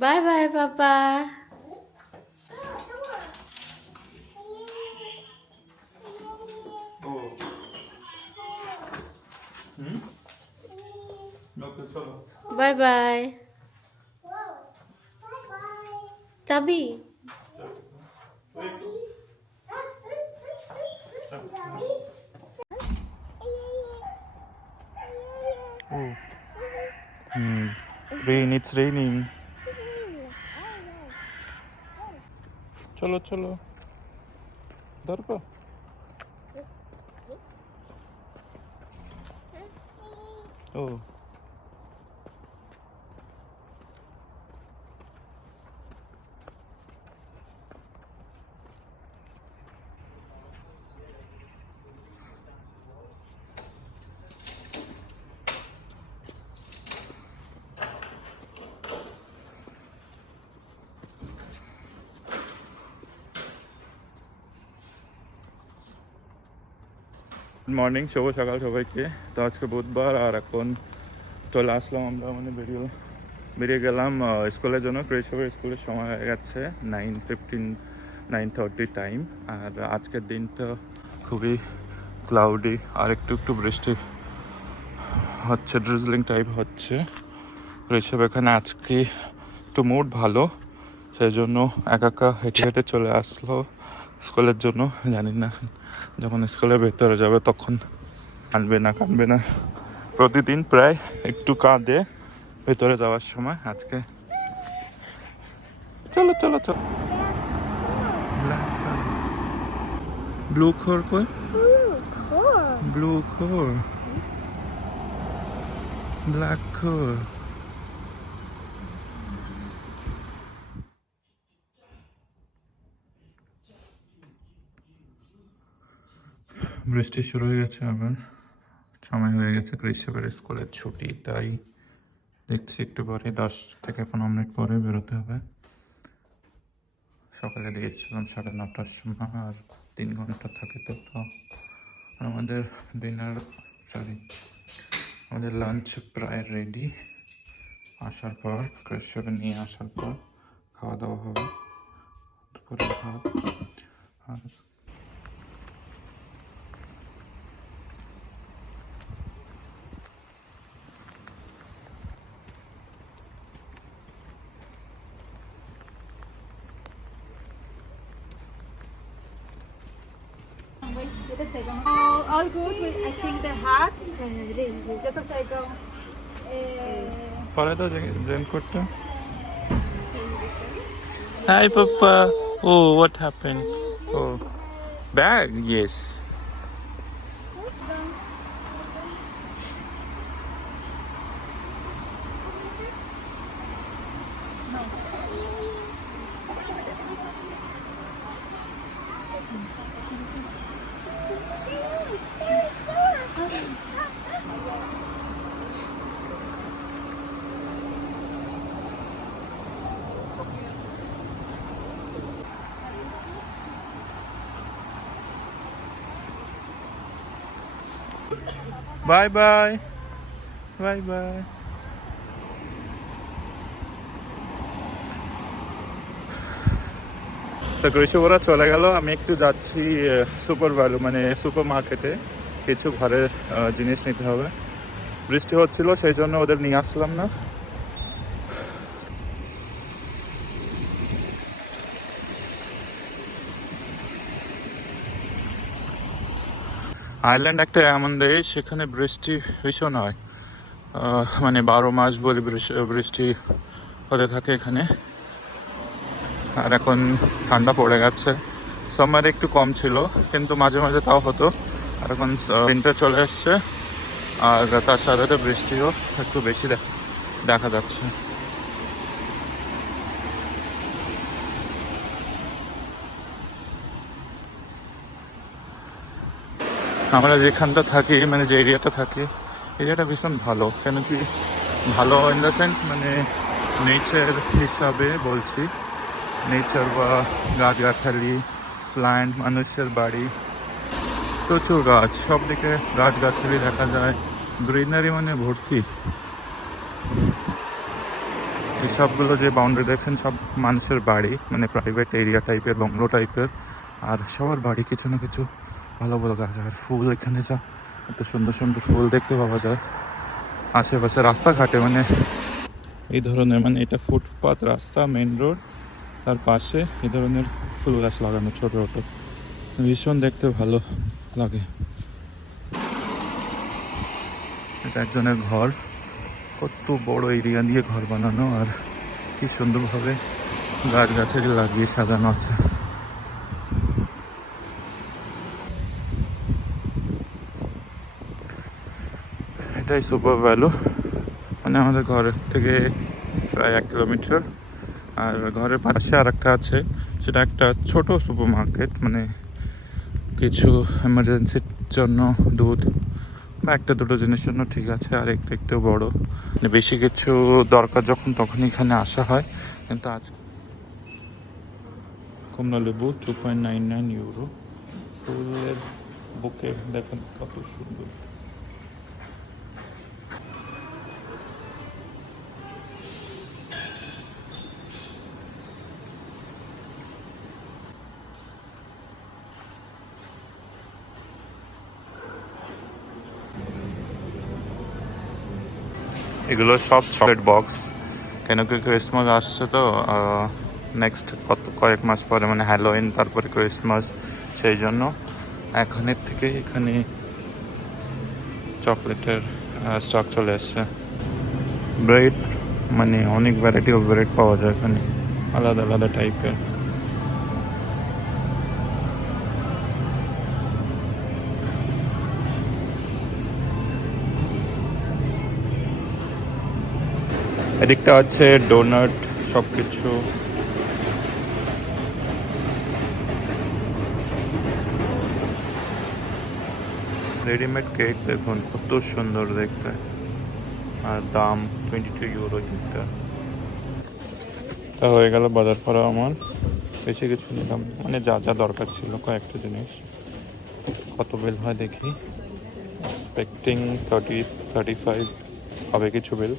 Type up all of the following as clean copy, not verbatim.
Bye bye, Papa. Oh. Okay, chalo. Bye bye. Tabi. Oh. Rain, it's raining. Chalo, chalo. Darpa. Oh. Good morning, শুভ সকাল সবাইকে। তো আজকে বুধবার আর এখন চলে আসলাম আমরা, মানে বেরিয়ে গেলাম স্কুলের জন্য। ক্রিসবের স্কুলের সময় হয়ে গেছে 9:15, 9:30 টাইম। আর আজকের দিনটা খুবই ক্লাউডি, আর একটু একটু বৃষ্টি হচ্ছে, ড্রিজলিং টাইপ হচ্ছে। ঋষভ এখানে আজকে একটু মুড ভালো, সেই জন্য একা হেঁটে হেঁটে চলে আসলো স্কুলের জন্য। জানি না যখন স্কুলের ভেতরে যাবে তখন কাঁদবে না। প্রতিদিন প্রায় একটু কাঁদে ভেতরে যাওয়ার সময়। আজকে চলো চলো চলো। ব্লু খোর কই? ব্লু খোর, ব্ল্যাক খোর। বৃষ্টি শুরু হয়ে গেছে আবার, সময় হয়ে গেছে ক্রিসেবের স্কুলের ছুটি। তাই দেখছি একটু পরে 10 থেকে 15 মিনিট পরে বেরোতে হবে। সকালে দিয়েছিলাম 9:30টার সময়, আর 3 ঘন্টা থাকে তো। আর আমাদের আমাদের লাঞ্চ প্রায় রেডি। আসার পর ক্রিসেবে নিয়ে আসার পর খাওয়া দাওয়া হবে, দুপুরে ভাত। আর Wait a second. All good. I think the hat. Just a second. পরে তো জয়েন করতে। Hi, Papa. Oh, what happened? Oh, bag? Yes. Bye bye. Bye bye. তো কৃষকরা চলে গেল। আমি একটু যাচ্ছি সুপার ভ্যালু, মানে সুপার মার্কেটে কিছু ঘরের জিনিস নিতে হবে। বৃষ্টি হচ্ছিল, সেই জন্য ওদের নিয়ে আসলাম না। আয়ারল্যান্ড একটা এমন দেশ, সেখানে বৃষ্টি ভীষণ হয়। মানে 12 মাস বলে বৃষ্টি হতে থাকে এখানে। আর এখন ঠান্ডা পড়ে গেছে। সামারে একটু কম ছিল, কিন্তু মাঝে মাঝে তাও হতো। আর এখন উইন্টার চলে এসছে, আর তার সাথে সাথে বৃষ্টিও একটু বেশি দেখা যাচ্ছে। আমরা যেখানটা থাকি, মানে যে এরিয়াটা থাকি, এরিয়াটা ভীষণ ভালো। কেন কি ভালো ইন দ্য সেন্স, মানে নেচার হিসাবে বলছি। নেচার বা গাছগাছালি, প্ল্যান্ট, মানুষের বাড়ি, প্রচুর গাছ, সব দিকে গাছগাছালি দেখা যায়। গ্রিনারি মানে ভর্তি। এই সবগুলো যে বাউন্ডারি দেখছেন সব মানুষের বাড়ি, মানে প্রাইভেট এরিয়া টাইপের, বাংলো টাইপের। আর সবার বাড়ি কিছু না কিছু ভালো ভালো গাছ, আর ফুল এখানে যা এত সুন্দর সুন্দর ফুল দেখতে পাওয়া যায় আশেপাশে রাস্তাঘাটে, মানে এই ধরনের, মানে এটা ফুটপাথ রাস্তা, মেন রোড, তার পাশে এই ধরনের ফুল গাছ লাগানো ছোটো ছোটো, ভীষণ দেখতে ভালো লাগে। এটা একজনের ঘর, কত বড় এরিয়া দিয়ে ঘর বানানো, আর কি সুন্দরভাবে গাছ গাছের লাগিয়ে সাজানো আছে। এটাই সুপার ভ্যালু, মানে আমাদের ঘর থেকে প্রায় 1 কিলোমিটার। আর ঘরের পাশে আর একটা আছে, সেটা একটা ছোট সুপার মার্কেট, মানে কিছু এমার্জেন্সির জন্য দুধ বা একটা দুটো জিনিসের জন্য ঠিক আছে, আর একটু একটু বড়, মানে বেশি কিছু দরকার যখন তখন এখানে আসা হয়। কিন্তু আজ কমলা লেবু 2.99 ইউরো, ফুলের বুকে দেখেন কত সুন্দর। এগুলো সব চকলেট বক্স, কেন কি ক্রিসমাস আসছে তো, নেক্সট কয়েক মাস পরে, মানে হ্যালোইন তারপরে ক্রিসমাস, সেই জন্য এখনের থেকে এখানে চকলেটের স্টক চলে আসছে। ব্রেড, মানে অনেক ভ্যারাইটি অফ ব্রেড পাওয়া যায় এখানে, আলাদা আলাদা টাইপের। এদিকটা আছে ডোনাট, সব কিছু। রেডিমেড কেক দেখুন কত সুন্দর দেখতে, আর দাম 22 ইউরো কেকটা। তা হয়ে গেল বাজার করা আমার, বেশি কিছু নিলাম, মানে যা যা দরকার ছিল কয়েকটা জিনিস। কত বিল হয় দেখি, এক্সপেক্টিং 35 হবে কিছু বিল।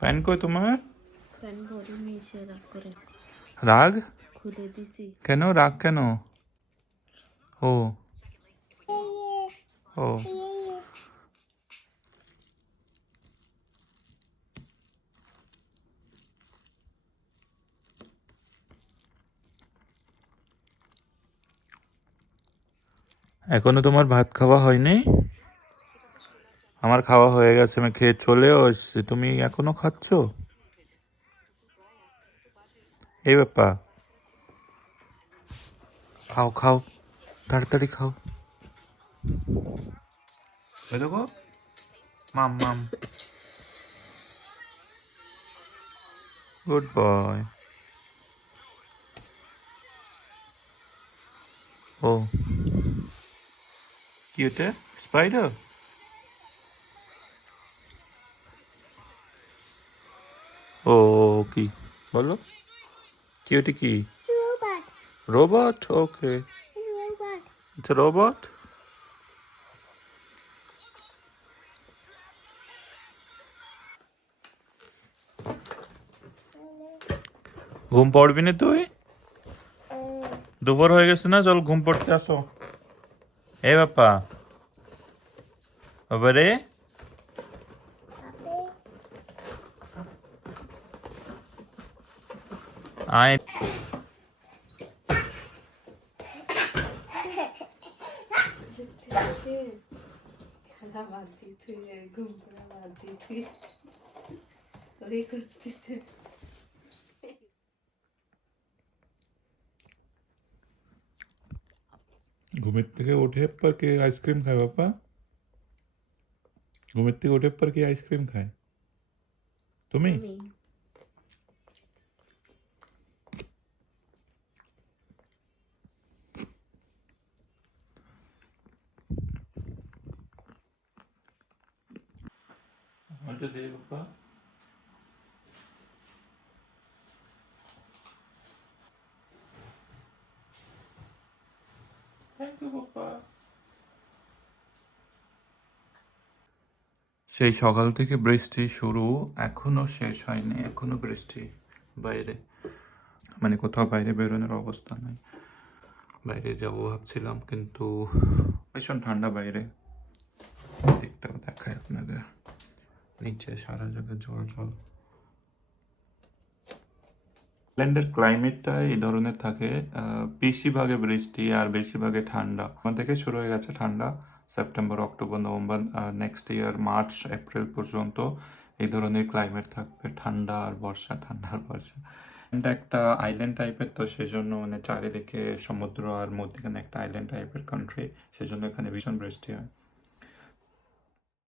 প্যান কই তোমার? প্যান ভরে নিয়েছে রাগ করে, রাগ খুলে দিছি। কেন? রাগ কেন? ও ও এখনো তোমার ভাত খাওয়া হয়নি? আমার খাওয়া হয়ে গেছে, আমি খেয়ে চলেও এসছি, তুমি এখনো খাচ্ছো? এই ব্যাপার, খাও খাও, তাড়াতাড়ি খাও। ওই দেখো, মাম মাম, গুড বয়। ও কি ওটা? স্পাইডার? ও কি বলো, কি ওটা কি? রোবট? Okay, it's robot. ঘুম পড়বি না তুই? দুপুর হয়ে গেছে না, চল ঘুম পড়তে আসো। এ বাপ্পা, বাবা রে, আয়। খানা বাদ দিতে, ঘুম করা বাদ দিতে, ওই করতেছে। ঘুমের থেকে উঠে পর কে আইসক্রিম খায় বাপ্পা? ঘুমের থেকে উঠে পর কে আইসক্রিম খায়? তুমি? আমি আমারটা দে বাপ্পা। Thank you Bappa. সেই সকাল থেকে বৃষ্টি শুরু, এখনো শেষ হয়নি, এখনো বৃষ্টি বাইরে, মানে কোথাও বাইরে বেরোনোর অবস্থা নাই। বাইরে যাবো ভাবছিলাম কিন্তু ভীষণ ঠান্ডা বাইরে। দিকটাও দেখায় আপনাদের, নিচে সারা জায়গায় জল জল। আইল্যান্ডের ক্লাইমেটটা এই ধরনের থাকে, বেশিরভাগে বৃষ্টি আর বেশিরভাগে ঠান্ডা। আমার থেকে শুরু হয়ে গেছে ঠান্ডা, September, October, November, next year March April পর্যন্ত এই ধরনের ক্লাইমেট থাকবে, ঠান্ডা আর বর্ষা, ঠান্ডা আর বর্ষা। এটা একটা আইল্যান্ড টাইপের, তো সেই জন্য মানে চারিদিকে সমুদ্র আর মধ্যখানে একটা আইল্যান্ড টাইপের কান্ট্রি, সেই জন্য এখানে ভীষণ বৃষ্টি হয়।